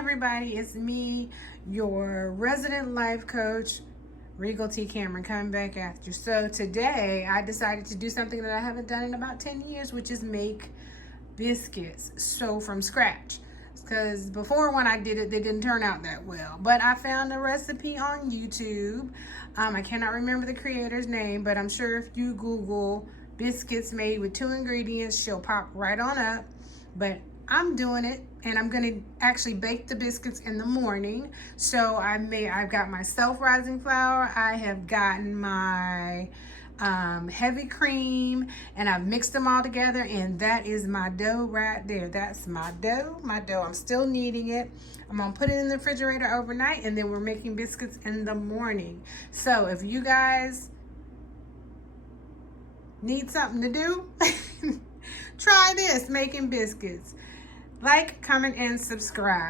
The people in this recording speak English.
everybody, it's me, your resident life coach, Regal T. Cameron, coming back after you. So today I decided to do something that I haven't done in about 10 years, which is make biscuits, so from scratch. Because before when I did it, they didn't turn out that well. But I found a recipe on YouTube. I cannot remember the creator's name, but I'm sure if you Google biscuits made with 2 ingredients, she'll pop right on up. But I'm doing it, and I'm gonna actually bake the biscuits in the morning. So I've got my self-rising flour. I have gotten my heavy cream, and I've mixed them all together, and that is my dough right there. That's my dough. I'm still kneading it. I'm gonna put it in the refrigerator overnight, and then we're making biscuits in the morning. So if you guys need something to do, try this, making biscuits. Like, comment, and subscribe.